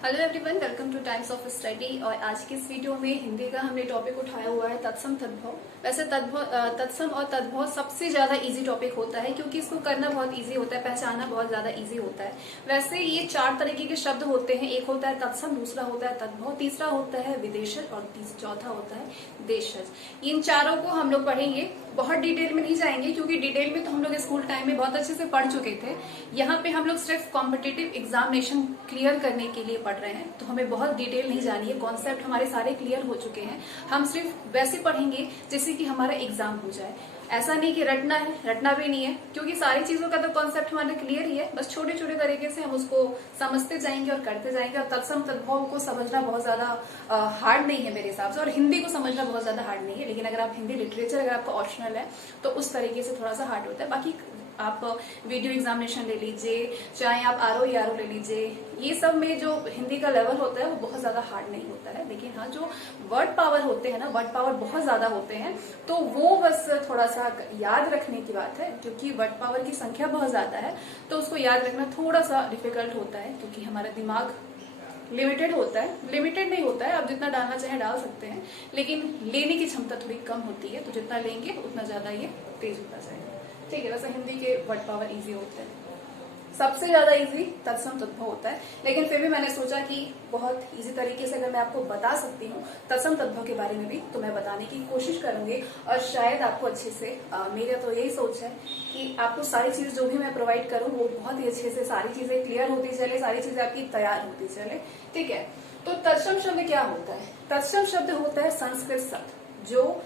Hello everyone, welcome two times of study. और आज की इस वीडियो में हिंदी का हमने टॉपिक उठाया हुआ है तत्सम तद्भव। वैसे तत्सम और तद्भव सबसे ज्यादा इजी टॉपिक होता है क्योंकि इसको करना बहुत इजी होता है, पहचानना बहुत ज्यादा इजी होता है। वैसे ये 4 तरीके के शब्द होते हैं। एक होता है तत्सम, दूसरा होता है तद्भव, तीसरा होता है विदेशज और चौथा होता है देशज। इन चारों को हम लोग पढ़ेंगे। बहुत डिटेल में नहीं जाएंगे क्योंकि डिटेल में तो हम लोग स्कूल टाइम में बहुत अच्छे से पढ़ चुके थे। यहाँ पे हम लोग सिर्फ कॉम्पिटिटिव एग्जामिनेशन क्लियर करने के लिए पढ़ रहे हैं, तो हमें बहुत डिटेल नहीं जानी है। कॉन्सेप्ट हमारे सारे क्लियर हो चुके हैं। हम सिर्फ वैसे पढ़ेंगे जैसे कि हमारा एग्जाम हो जाए। ऐसा नहीं कि रटना है, रटना भी नहीं है क्योंकि सारी चीजों का तो कॉन्सेप्ट हमारा क्लियर ही है। बस छोटे छोटे तरीके से हम उसको समझते जाएंगे और करते जाएंगे। और तत्सम तद्भव को समझना बहुत ज्यादा हार्ड नहीं है मेरे हिसाब से, और हिंदी को समझना बहुत ज्यादा हार्ड नहीं है। लेकिन अगर आप हिंदी लिटरेचर अगर आपका ऑप्शनल है तो उस तरीके से थोड़ा सा हार्ड होता है। बाकी आप वीडियो एग्जामिनेशन ले लीजिए, चाहे आप आरओ ले लीजिए, ये सब में जो हिंदी का लेवल होता है वो बहुत ज्यादा हार्ड नहीं होता है। लेकिन हाँ, जो वर्ड पावर होते हैं ना, वर्ड पावर बहुत ज्यादा होते हैं, तो वो बस थोड़ा सा याद रखने की बात है। क्योंकि वर्ड पावर की संख्या बहुत ज्यादा है तो उसको याद रखना थोड़ा सा डिफिकल्ट होता है क्योंकि हमारा दिमाग लिमिटेड होता है। लिमिटेड नहीं होता है, आप जितना डालना चाहे डाल सकते हैं, लेकिन लेने की क्षमता थोड़ी कम होती है। तो जितना लेंगे उतना ज्यादा ये तेज होता जाएगा। ठीक है, वैसे हिंदी के वर्ड पावर इजी होते हैं। सबसे ज्यादा इजी तत्सम तद्भव होता है, लेकिन फिर भी मैंने सोचा कि बहुत इजी तरीके से अगर मैं आपको बता सकती हूँ तत्सम तद्भव के बारे में भी, तो मैं बताने की कोशिश करूंगी। और शायद आपको अच्छे से मेरा तो यही सोच है कि आपको सारी चीज जो भी मैं प्रोवाइड करूँ वो बहुत ही अच्छे से सारी चीजें क्लियर होती चले, सारी चीजें आपकी तैयार होती चले। ठीक है, तो तत्सम शब्द क्या होता है? तत्सम शब्द होता है संस्कृत शब्द जो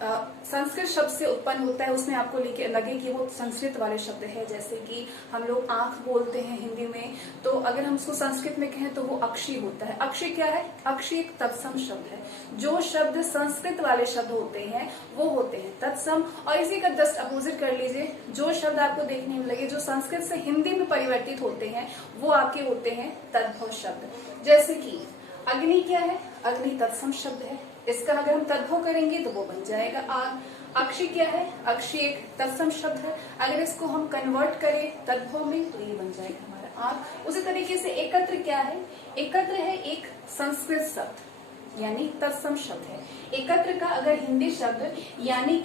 संस्कृत शब्द से उत्पन्न होता है। उसमें आपको लगे कि वो संस्कृत वाले शब्द है। जैसे कि हम लोग आंख बोलते हैं हिंदी में, तो अगर हम उसको संस्कृत में कहें तो वो अक्षी होता है। अक्षी क्या है? अक्षी एक तत्सम शब्द है। जो शब्द संस्कृत वाले शब्द होते हैं वो होते हैं तत्सम। और इसी का जस्ट अपोजिट कर लीजिए, जो शब्द आपको देखने में लगे जो संस्कृत से हिंदी में परिवर्तित होते हैं वो आपके होते हैं तद्भव शब्द। जैसे कि अग्नि क्या है? अग्नि तत्सम शब्द है। इसका अगर हम तद्भव करेंगे तो वो बन जाएगा आग। अक्षी क्या है? अक्षी एक तत्सम शब्द है। अगर इसको हम कन्वर्ट करें तद्भव में तो ये बन जाएगा हमारा आग। उसी तरीके से एकत्र क्या है? एकत्र है एक संस्कृत शब्द यानी तत्सम शब्द है। एकत्र का अगर हिंदी शब्द यानी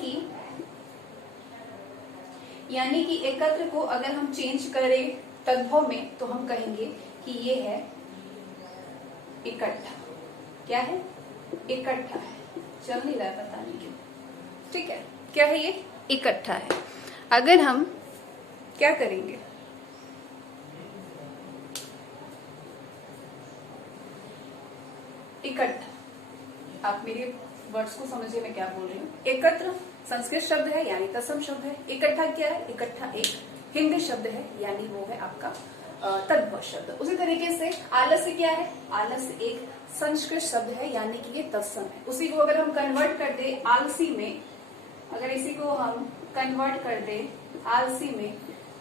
कि एकत्र को अगर हम चेंज करें तद्भव में तो हम कहेंगे कि ये है इकट्ठा। क्या है? इकट्ठा है। चल नहीं रहा है, पता नहीं क्यों। ठीक है, क्या है ये? इकट्ठा है। अगर हम क्या करेंगे, इकट्ठा, आप मेरे वर्ड्स को समझिए मैं क्या बोल रही हूँ। एकत्र संस्कृत शब्द है यानी तत्सम शब्द है। इकट्ठा क्या है? इकट्ठा एक हिंदी शब्द है यानी वो है आपका तद्भव शब्द। उसी तरीके से आलस्य क्या है? आलस्य एक संस्कृत शब्द है यानी कि ये तत्सम है। उसी को अगर हम कन्वर्ट कर दे आलसी में, अगर इसी को हम कन्वर्ट कर दे आलसी में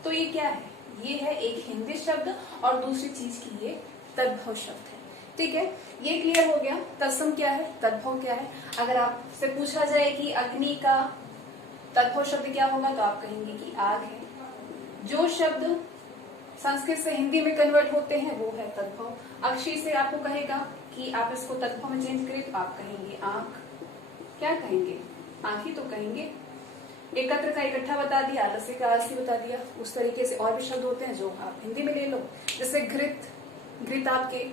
तो ये क्या है? ये है एक हिंदी शब्द और दूसरी चीज की ये तद्भव शब्द है। ठीक है, ये क्लियर हो गया। तत्सम क्या है, तद्भव क्या है। अगर आपसे पूछा जाए कि अग्नि का तद्भव शब्द क्या होगा तो आप कहेंगे कि आग है। जो शब्द संस्कृत से हिंदी में कन्वर्ट होते हैं वो है तद्भव। अक्षी से आपको कहेगा कि आप इसको तद्भव में चेंज करें तो आप कहेंगे आंख। क्या कहेंगे? आंख ही तो कहेंगे। एकत्र का इकट्ठा बता दिया, आलस्य का आलसी बता दिया। उस तरीके से और भी शब्द होते हैं जो आप हिंदी में ले लो। जैसे घृत, घृत आपके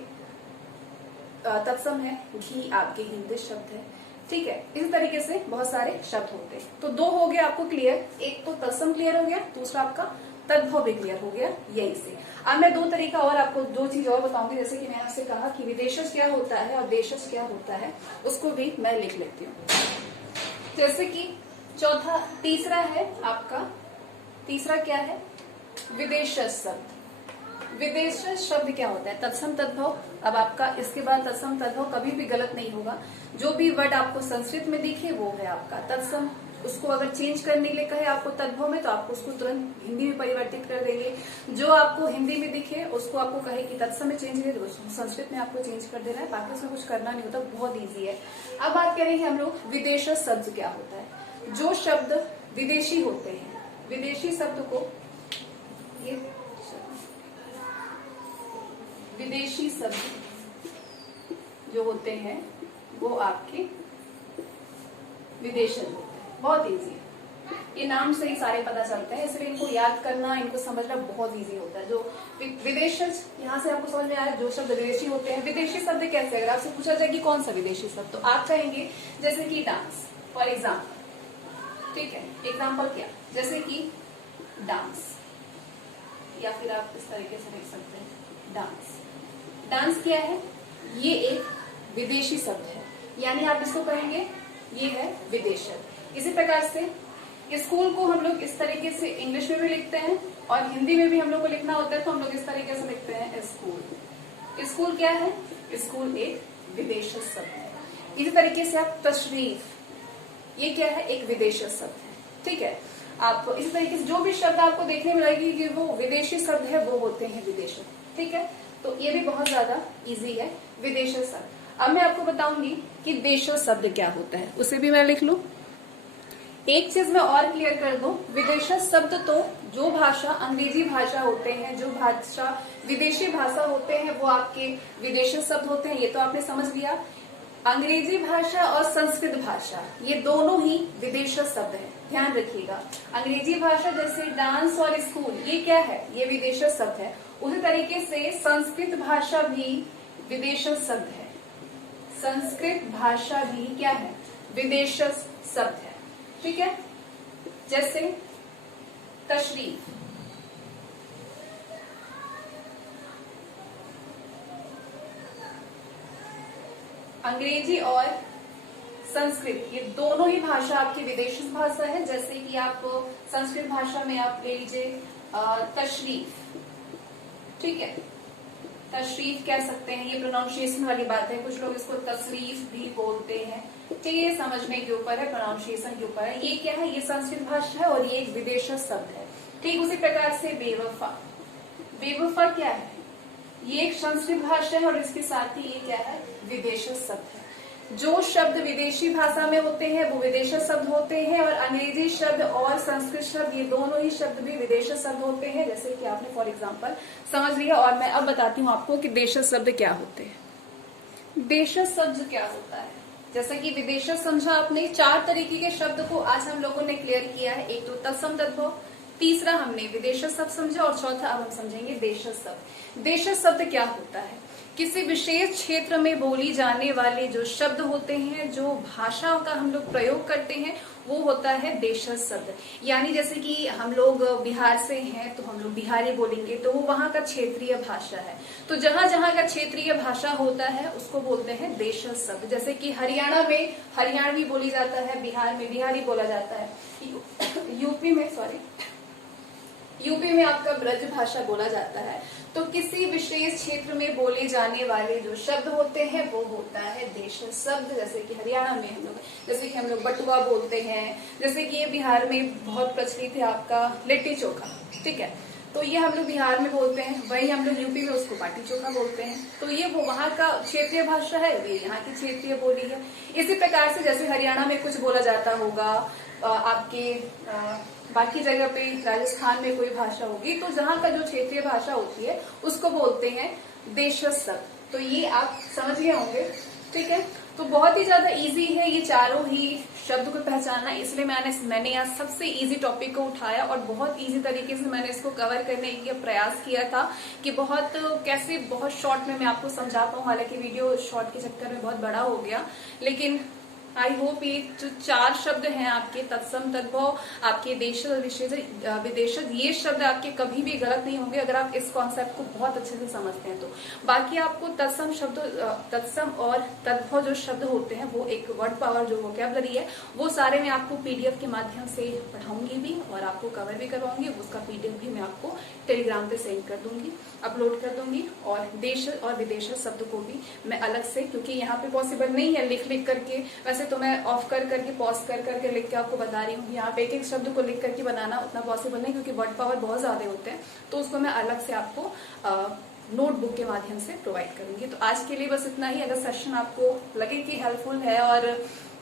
तत्सम है, घी आपके हिंदी शब्द है। ठीक है, इस तरीके से बहुत सारे शब्द होते हैं। तो 2 हो गया आपको क्लियर। एक तो तत्सम क्लियर हो गया, दूसरा आपका तद्भव भी क्लियर हो गया यही से। अब मैं 2 तरीका और आपको 2 चीज और बताऊंगी। जैसे कि मैंने आपसे कहा कि विदेशज क्या होता है और देशज क्या होता है, उसको भी मैं लिख लेती हूँ। जैसे कि तीसरा है आपका, तीसरा क्या है? विदेशज शब्द। विदेशज शब्द क्या होता है? तत्सम तद्भव। अब आपका इसके बाद तत्सम तद्भव कभी भी गलत नहीं होगा। जो भी वर्ड आपको संस्कृत में दिखे वो है आपका तत्सम। उसको अगर चेंज करने के लिए कहे आपको तद्भव में तो आपको उसको तुरंत हिंदी में परिवर्तित कर देंगे। जो आपको हिंदी में दिखे उसको आपको कहे कि तत्सम में चेंज करे तो संस्कृत में आपको चेंज कर देना है। बाकी उसमें कुछ करना नहीं होता, बहुत ईजी है। अब बात करेंगे हम लोग विदेशज शब्द क्या होता है। जो शब्द विदेशी होते हैं, विदेशी शब्द को ये विदेशी शब्द जो होते हैं वो आपके विदेशज होते हैं। बहुत इजी है, ये नाम से ही सारे पता चलते हैं, इसलिए इनको याद करना, इनको समझना बहुत इजी होता है। जो विदेशज, यहाँ से आपको समझ में आया, जो शब्द विदेशी होते हैं। विदेशी शब्द कैसे, अगर आपसे पूछा जाए कि कौन सा विदेशी शब्द, तो आप कहेंगे जैसे कि डांस, फॉर एग्जाम्पल। ठीक है, एग्जाम्पल क्या, जैसे कि डांस, या फिर आप इस तरीके से लिख सकते हैं डांस। डांस क्या है, ये एक विदेशी शब्द है, यानी आप इसको कहेंगे ये है विदेशज। इसी प्रकार से स्कूल को हम लोग इस तरीके से इंग्लिश में भी लिखते हैं और हिंदी में भी हम लोग को लिखना होता है, तो हम लोग इस तरीके से लिखते हैं स्कूल। स्कूल क्या है, स्कूल एक विदेशज शब्द है। इसी तरीके से आप तशरीफ, ये क्या है, एक विदेशज शब्द है। ठीक है, आप इसी तरीके से जो भी शब्द आपको देखने में लगेगी कि वो विदेशी शब्द है, वो होते हैं विदेशज। ठीक है, तो ये भी बहुत ज्यादा इजी है, विदेशज शब्द। अब मैं आपको बताऊंगी कि देशज शब्द क्या होता है, उसे भी मैं लिख लूं। एक चीज मैं और क्लियर कर दूं, विदेशज शब्द तो जो भाषा अंग्रेजी भाषा होते हैं, जो भाषा विदेशी भाषा होते हैं, वो आपके विदेशज शब्द होते हैं, ये तो आपने समझ लिया। अंग्रेजी भाषा और संस्कृत भाषा, ये दोनों ही विदेशज शब्द हैं, ध्यान रखिएगा। अंग्रेजी भाषा जैसे डांस और स्कूल, ये क्या है, ये विदेशज शब्द है। उसी तरीके से संस्कृत भाषा भी विदेशज शब्द है। संस्कृत भाषा भी क्या है, विदेशज शब्द है। ठीक है, जैसे तशरीफ, अंग्रेजी और संस्कृत, ये दोनों ही भाषा आपकी विदेशी भाषा है। जैसे कि आप संस्कृत भाषा में आप ले लीजिए तशरीफ। ठीक है, तशरीफ कह सकते हैं, ये प्रोनाउंसिएशन वाली बात है, कुछ लोग इसको तशरीफ भी बोलते हैं। ठीक है, ये समझने के ऊपर है, प्रोनाउंसिएशन के ऊपर है। ये क्या है, ये संस्कृत भाषा है और ये एक विदेशज शब्द है। ठीक उसी प्रकार से बेवफा, बेवफा क्या है, ये एक संस्कृत भाषा है और इसके साथ ही ये क्या है, विदेशज शब्द है। जो शब्द विदेशी भाषा में होते हैं वो विदेशज शब्द होते हैं, और अंग्रेजी शब्द और संस्कृत शब्द, ये दोनों ही शब्द भी विदेशज शब्द होते हैं। जैसे कि आपने फॉर एग्जांपल समझ लिया। और मैं अब बताती हूँ आपको कि देशज शब्द क्या होते हैं। देशज शब्द क्या होता है, जैसा कि विदेशज समझा आपने, 4 तरीके के शब्द को आज हम लोगों ने क्लियर किया है। एक तो तत्सम तद्भव, तीसरा हमने विदेशज शब्द समझा, और चौथा अब हम समझेंगे देशज शब्द। देशज शब्द क्या होता है, किसी विशेष क्षेत्र में बोली जाने वाले जो शब्द होते हैं, जो भाषा का हम लोग प्रयोग करते हैं, वो होता है देशज शब्द। यानी जैसे कि हम लोग बिहार से हैं तो हम लोग बिहारी बोलेंगे, तो वो वहां का क्षेत्रीय भाषा है। तो जहां जहां का क्षेत्रीय भाषा होता है उसको बोलते हैं देशज शब्द। जैसे कि हरियाणा में हरियाणवी बोली जाता है, बिहार में बिहारी बोला जाता है, यूपी में आपका ब्रज भाषा बोला जाता है। तो किसी विशेष क्षेत्र में बोले जाने वाले जो शब्द होते हैं वो होता है देशज शब्द। जैसे कि हरियाणा में हम लोग बटुआ बोलते हैं, जैसे कि ये बिहार में बहुत प्रचलित है आपका लिट्टी चोखा। ठीक है, तो ये हम लोग बिहार में बोलते हैं, वही हम लोग यूपी में उसको बाटी चोखा बोलते हैं। तो ये वो वहाँ का क्षेत्रीय भाषा है, ये यहाँ की क्षेत्रीय बोली है। इसी प्रकार से जैसे हरियाणा में कुछ बोला जाता होगा, आपके बाकी जगह पे राजस्थान में कोई भाषा होगी, तो जहाँ का जो क्षेत्रीय भाषा होती है उसको बोलते हैं देशज शब्द। तो ये आप समझ गए होंगे। ठीक है, तो बहुत ही ज्यादा इजी है ये चारों ही शब्द को पहचानना, इसलिए मैंने यहाँ सबसे इजी टॉपिक को उठाया और बहुत इजी तरीके से मैंने इसको कवर करने का प्रयास किया था कि बहुत शॉर्ट में मैं आपको समझा पाऊँ। हालांकि वीडियो शॉर्ट के चक्कर में बहुत बड़ा हो गया, लेकिन आई होप ये जो 4 शब्द हैं आपके तत्सम तद्भव, आपके देशज और विदेशज, ये शब्द आपके कभी भी गलत नहीं होंगे अगर आप इस कॉन्सेप्ट को बहुत अच्छे से समझते हैं। तो बाकी आपको तत्सम और तद्भव जो शब्द होते हैं, वो एक वर्ड पावर जो वोकैबुलरी है, वो सारे मैं आपको पीडीएफ के माध्यम से पढ़ाऊंगी भी और आपको कवर भी करवाऊंगी। उसका पीडीएफ भी मैं आपको टेलीग्राम पे सेंड कर दूंगी, अपलोड कर दूंगी। और देशज और विदेशज शब्द को भी मैं अलग से, क्योंकि यहाँ पे पॉसिबल नहीं है लिख करके, वैसे तो मैं ऑफ करके पॉज करके लिख के आपको बता रही हूँ। यहाँ पे एक शब्द को लिख करके बनाना उतना पॉसिबल नहीं, क्योंकि वर्ड पावर बहुत ज्यादा होते हैं, तो उसको मैं अलग से आपको नोटबुक के माध्यम से प्रोवाइड करूंगी। तो आज के लिए बस इतना ही। अगर सेशन आपको लगे कि हेल्पफुल है और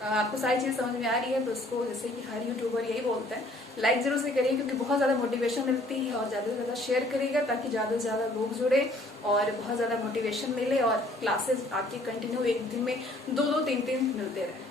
आपको सारी चीज समझ में आ रही है तो उसको, जैसे कि हर यूट्यूबर यही बोलता है, लाइक जरूर से करिए, क्योंकि बहुत ज्यादा मोटिवेशन मिलती है। और ज्यादा से ज्यादा शेयर करिएगा ताकि ज्यादा से ज्यादा लोग जुड़े और बहुत ज्यादा मोटिवेशन मिले और क्लासेस आपकी कंटिन्यू एक दिन में 2-2, 3-3 मिलते रहे।